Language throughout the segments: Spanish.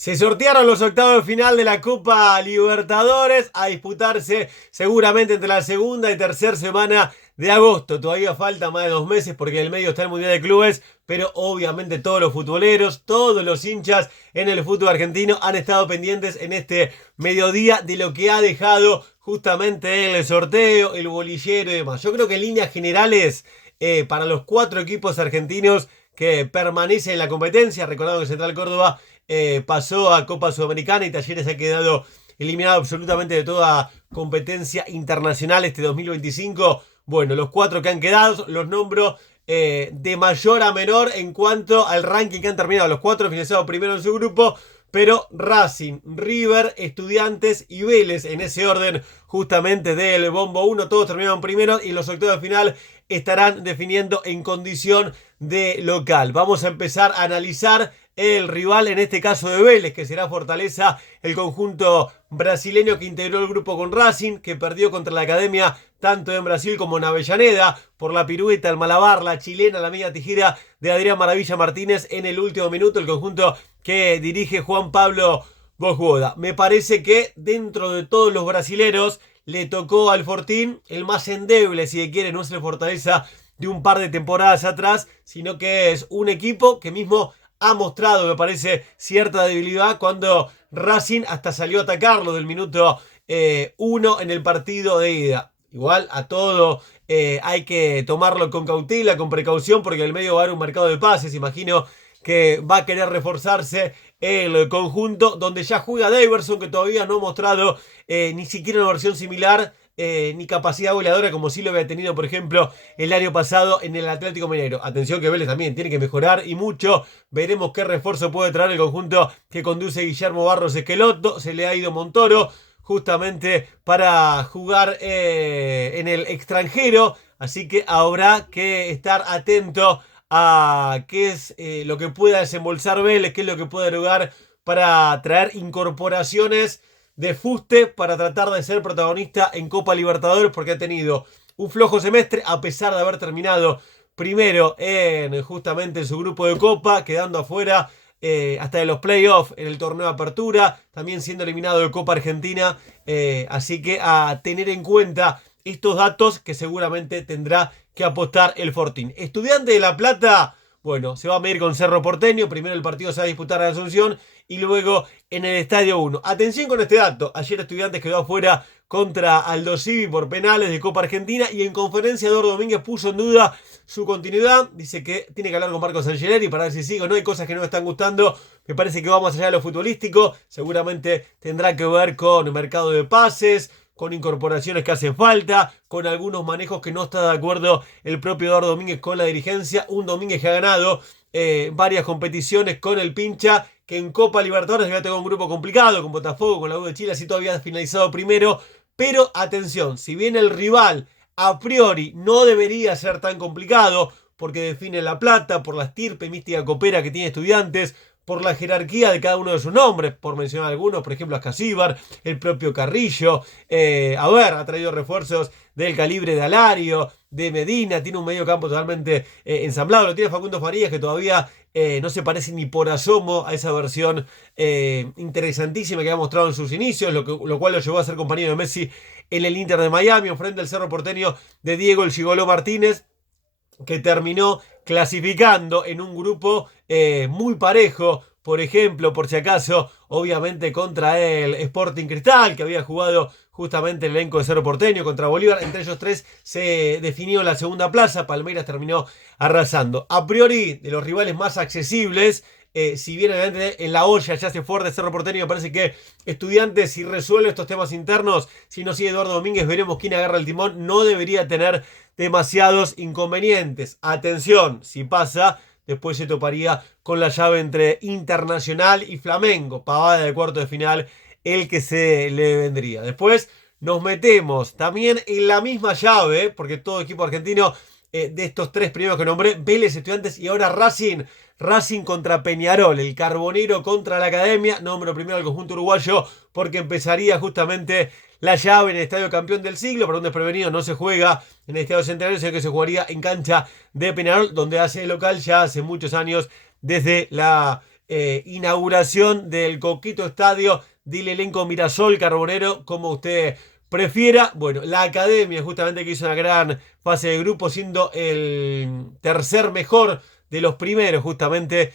Se sortearon los octavos de final de la Copa Libertadores a disputarse seguramente entre la segunda y tercera semana de agosto. Todavía falta más de 2 meses porque en el medio está el Mundial de Clubes, pero obviamente todos los futboleros, todos los hinchas en el fútbol argentino han estado pendientes en este mediodía de lo que ha dejado justamente el sorteo, el bolillero y demás. Yo creo que en líneas generales, para los 4 equipos argentinos que permanecen en la competencia, recordando que Central Córdoba pasó a Copa Sudamericana y Talleres ha quedado eliminado absolutamente de toda competencia internacional este 2025. Bueno, los 4 que han quedado los nombro de mayor a menor en cuanto al ranking que han terminado. Los 4 finalizados primero en su grupo, pero Racing, River, Estudiantes y Vélez en ese orden justamente del bombo 1. Todos terminaron primero y los octavos de final estarán definiendo en condición de local. Vamos a empezar a analizar el rival, en este caso de Vélez, que será Fortaleza, el conjunto brasileño que integró el grupo con Racing, que perdió contra la Academia tanto en Brasil como en Avellaneda, por la pirueta, el malabar, la chilena, la media tijera de Adrián Maravilla Martínez en el último minuto, el conjunto que dirige Juan Pablo Bosguoda. Me parece que dentro de todos los brasileros le tocó al Fortín el más endeble, si se quiere, no es el Fortaleza de un par de temporadas atrás, sino que es un equipo que mismo ha mostrado, me parece, cierta debilidad cuando Racing hasta salió a atacarlo del minuto 1 en el partido de ida. Igual a todo hay que tomarlo con cautela, con precaución, porque en el medio va a haber un mercado de pases. Imagino que va a querer reforzarse el conjunto donde ya juega Daverson, que todavía no ha mostrado ni siquiera una versión similar, ni capacidad goleadora como sí lo había tenido, por ejemplo, el año pasado en el Atlético Mineiro. Atención que Vélez también tiene que mejorar y mucho. Veremos qué refuerzo puede traer el conjunto que conduce Guillermo Barros Esqueloto. Se le ha ido Montoro justamente para jugar en el extranjero, así que habrá que estar atento a qué es lo que pueda desembolsar Vélez, qué es lo que puede lograr para traer incorporaciones de fuste para tratar de ser protagonista en Copa Libertadores, porque ha tenido un flojo semestre a pesar de haber terminado primero en justamente su grupo de Copa, quedando afuera hasta de los playoffs en el torneo de apertura, también siendo eliminado de Copa Argentina, así que a tener en cuenta estos datos que seguramente tendrá que apostar el Fortín. Estudiante de La Plata, bueno, se va a medir con Cerro Porteño. Primero el partido se va a disputar en Asunción y luego en el Estadio 1. Atención con este dato. Ayer Estudiantes quedó afuera contra Aldo Civi por penales de Copa Argentina y en conferencia Eduardo Domínguez puso en duda su continuidad. Dice que tiene que hablar con Marcos Angeleri para ver si sigue o no. Hay cosas que no me están gustando. Me parece que va más allá de lo futbolístico. Seguramente tendrá que ver con el mercado de pases, con incorporaciones que hacen falta, con algunos manejos que no está de acuerdo el propio Eduardo Domínguez con la dirigencia. Un Domínguez que ha ganado varias competiciones con el Pincha, que en Copa Libertadores había tenido un grupo complicado, con Botafogo, con la U de Chile, así todavía ha finalizado primero. Pero atención, si bien el rival a priori no debería ser tan complicado, porque define La Plata, por la estirpe mística copera que tiene Estudiantes, por la jerarquía de cada uno de sus nombres, por mencionar algunos, por ejemplo Ascasíbar, el propio Carrillo, ha traído refuerzos del calibre de Alario, de Medina, tiene un medio campo totalmente ensamblado, lo tiene Facundo Farías, que todavía no se parece ni por asomo a esa versión interesantísima que ha mostrado en sus inicios, lo cual lo llevó a ser compañero de Messi en el Inter de Miami, enfrente al Cerro Porteño de Diego el Gigoló Martínez, que terminó clasificando en un grupo muy parejo, por ejemplo, por si acaso, obviamente contra el Sporting Cristal, que había jugado justamente el elenco de Cerro Porteño contra Bolívar. Entre ellos 3 se definió la segunda plaza. Palmeiras terminó arrasando. A priori, de los rivales más accesibles, si bien en la olla ya se fuerte Cerro Porteño, me parece que Estudiantes, si resuelve estos temas internos, si no sigue Eduardo Domínguez, veremos quién agarra el timón, no debería tener demasiados inconvenientes. Atención, si pasa, después se toparía con la llave entre Internacional y Flamengo, pavada de cuarto de final, el que se le vendría. Después nos metemos también en la misma llave, porque todo equipo argentino de estos 3 primeros que nombré, Vélez, Estudiantes y ahora Racing contra Peñarol, el Carbonero contra la Academia. Nombro primero al conjunto uruguayo porque empezaría justamente la llave en el Estadio Campeón del Siglo. Para un desprevenido, no se juega en el Estadio Centenario, sino que se jugaría en cancha de Peñarol, donde hace local ya hace muchos años, desde la inauguración del Coquito Estadio del elenco Mirasol, Carbonero, como usted prefiera. Bueno, la academia justamente que hizo una gran fase de grupo, siendo el tercer mejor de los primeros, justamente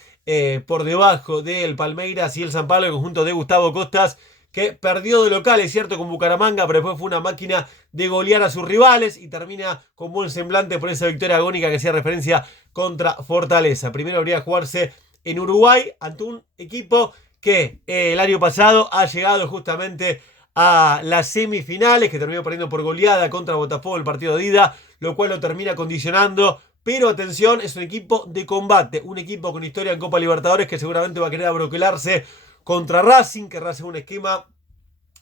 por debajo del Palmeiras y el San Pablo, el conjunto de Gustavo Costas, que perdió de local, es cierto, con Bucaramanga, pero después fue una máquina de golear a sus rivales y termina con buen semblante por esa victoria agónica que hacía referencia contra Fortaleza. Primero habría jugarse en Uruguay ante un equipo que el año pasado ha llegado justamente a las semifinales, que terminó perdiendo por goleada contra Botafogo el partido de ida, lo cual lo termina condicionando. Pero atención, es un equipo de combate, un equipo con historia en Copa Libertadores que seguramente va a querer abroquelarse contra Racing, que Racing es un esquema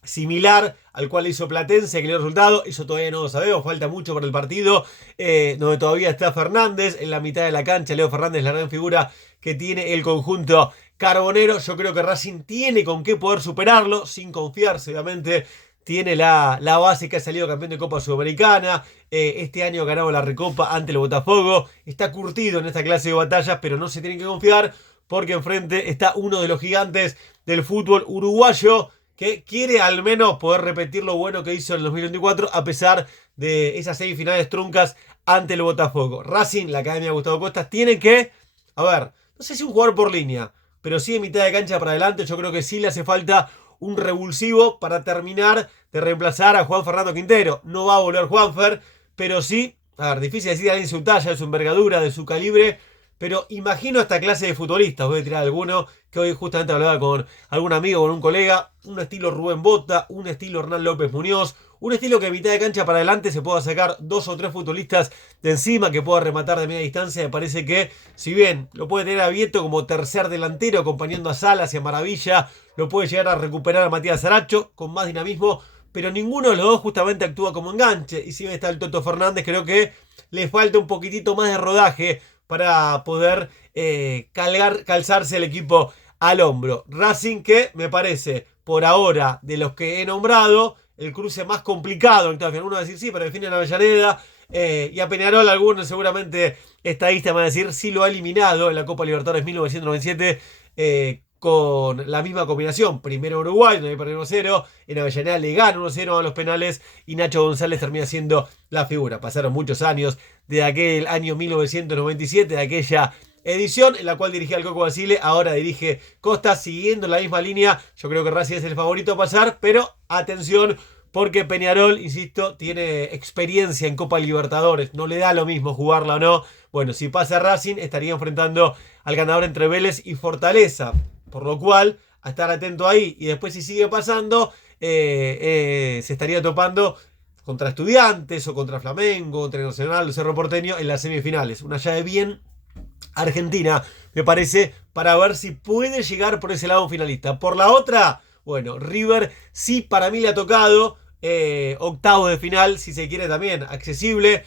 similar al cual hizo Platense, que le dio resultado. Eso todavía no lo sabemos, falta mucho para el partido, donde todavía está Fernández en la mitad de la cancha. Leo Fernández, la gran figura que tiene el conjunto carbonero. Yo creo que Racing tiene con qué poder superarlo, sin confiarse, obviamente. Tiene la base que ha salido campeón de Copa Sudamericana. Este año ha ganado la Recopa ante el Botafogo. Está curtido en esta clase de batallas, pero no se tienen que confiar porque enfrente está uno de los gigantes del fútbol uruguayo, que quiere al menos poder repetir lo bueno que hizo en el 2024 a pesar de esas semifinales truncas ante el Botafogo. Racing, la academia de Gustavo Costas, tiene que, a ver, no sé si un jugador por línea, pero sí en mitad de cancha para adelante. Yo creo que sí le hace falta un revulsivo para terminar de reemplazar a Juan Fernando Quintero. No va a volver Juanfer, pero sí, a ver, difícil decir alguien de su talla, de su envergadura, de su calibre, pero imagino esta clase de futbolistas. Voy a tirar alguno que hoy justamente hablaba con algún amigo, con un colega. Un estilo Rubén Bota, un estilo Hernán López Muñoz. Un estilo que a mitad de cancha para adelante se pueda sacar 2 o 3 futbolistas de encima, que pueda rematar de media distancia. Me parece que, si bien lo puede tener a Vieto como tercer delantero, acompañando a Salas y a Maravilla, lo puede llegar a recuperar a Matías Saracho con más dinamismo, pero ninguno de los dos justamente actúa como enganche. Y si bien está el Toto Fernández, creo que le falta un poquitito más de rodaje para poder calzarse el equipo al hombro. Racing, que me parece, por ahora, de los que he nombrado, el cruce más complicado. Entonces, uno va a decir, sí, pero definen a Avellaneda y a Peñarol. Algunos seguramente estadistas van a decir, sí lo ha eliminado en la Copa Libertadores 1997 con la misma combinación. Primero Uruguay, donde perdió 1-0. En Avellaneda le gana 1-0 a los penales y Nacho González termina siendo la figura. Pasaron muchos años de aquel año 1997, de aquella edición en la cual dirigía el Coco Basile. Ahora dirige Costa, siguiendo la misma línea. Yo creo que Racing es el favorito a pasar, pero atención, porque Peñarol, insisto, tiene experiencia en Copa Libertadores. No le da lo mismo jugarla o no. Bueno, si pasa Racing, estaría enfrentando al ganador entre Vélez y Fortaleza. Por lo cual, a estar atento ahí. Y después, si sigue pasando, se estaría topando contra Estudiantes o contra Flamengo, contra Nacional o Cerro Porteño en las semifinales. Una llave bien argentina, me parece, para ver si puede llegar por ese lado un finalista. Por la otra, bueno, River sí para mí le ha tocado. Octavos de final, si se quiere, también accesible,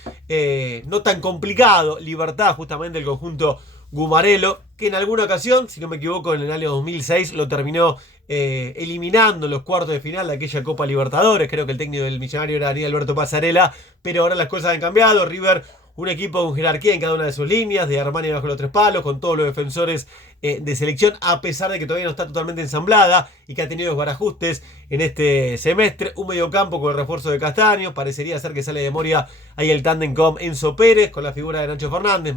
no tan complicado. Libertad, justamente, el conjunto Gumarelo, que en alguna ocasión, si no me equivoco, en el año 2006 lo terminó eliminando en los cuartos de final de aquella Copa Libertadores. Creo que el técnico del Millonario era Daniel Alberto Pasarela, pero ahora las cosas han cambiado. River, un equipo con jerarquía en cada una de sus líneas, de Armani bajo los 3 palos, con todos los defensores de selección, a pesar de que todavía no está totalmente ensamblada y que ha tenido desbarajustes en este semestre. Un mediocampo con el refuerzo de Castaño, parecería ser que sale de Moria ahí el tándem con Enzo Pérez, con la figura de Nacho Fernández,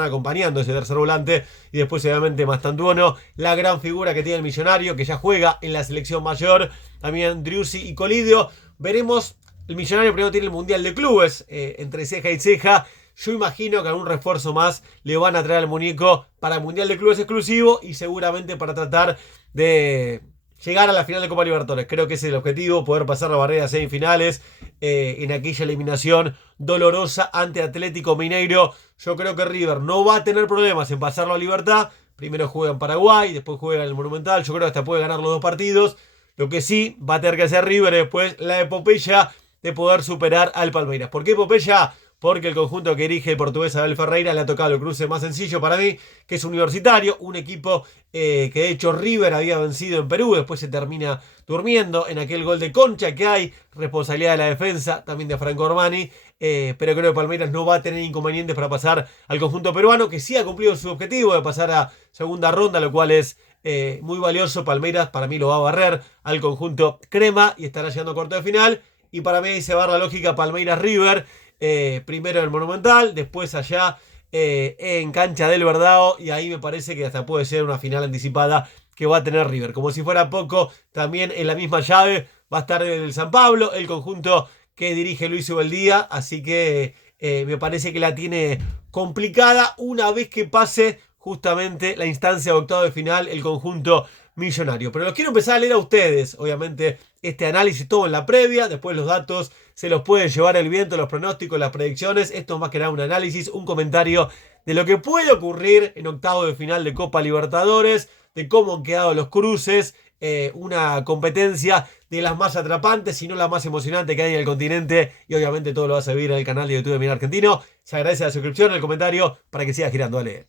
acompañando ese tercer volante, y después obviamente Mastantuono, la gran figura que tiene el Millonario, que ya juega en la selección mayor, también Driussi y Colidio. Veremos. El Millonario primero tiene el Mundial de Clubes, entre ceja y ceja. Yo imagino que algún refuerzo más le van a traer al muñeco para el Mundial de Clubes exclusivo y seguramente para tratar de llegar a la final de Copa Libertadores. Creo que ese es el objetivo, poder pasar la barrera de semifinales en aquella eliminación dolorosa ante Atlético Mineiro. Yo creo que River no va a tener problemas en pasarlo a Libertad. Primero juega en Paraguay, después juega en el Monumental. Yo creo que hasta puede ganar los 2 partidos. Lo que sí va a tener que hacer River después la epopeya de poder superar al Palmeiras. ¿Por qué epopeya? porque el conjunto que dirige el portugués Abel Ferreira le ha tocado el cruce más sencillo para mí, que es Universitario, un equipo que de hecho River había vencido en Perú, después se termina durmiendo en aquel gol de Concha que hay, responsabilidad de la defensa, también de Franco Armani, pero creo que Palmeiras no va a tener inconvenientes para pasar al conjunto peruano, que sí ha cumplido su objetivo de pasar a segunda ronda, lo cual es muy valioso. Palmeiras para mí lo va a barrer al conjunto crema y estará llegando a cuarto de final. Y para mí se va la lógica Palmeiras-River, primero en el Monumental, después allá en cancha del Verdao, y ahí me parece que hasta puede ser una final anticipada que va a tener River. Como si fuera poco, también en la misma llave va a estar el San Pablo, el conjunto que dirige Luis Ubeldía, así que me parece que la tiene complicada una vez que pase justamente la instancia de octavo de final el conjunto millonario. Pero los quiero empezar a leer a ustedes, obviamente este análisis todo en la previa, después los datos se los puede llevar el viento, los pronósticos, las predicciones, esto es más que nada un análisis, un comentario de lo que puede ocurrir en octavo de final de Copa Libertadores, de cómo han quedado los cruces, una competencia de las más atrapantes, si no la más emocionante que hay en el continente, y obviamente todo lo vas a ver en el canal de YouTube de Mirar Argentino. Se agradece la suscripción, el comentario, para que siga girando, dale.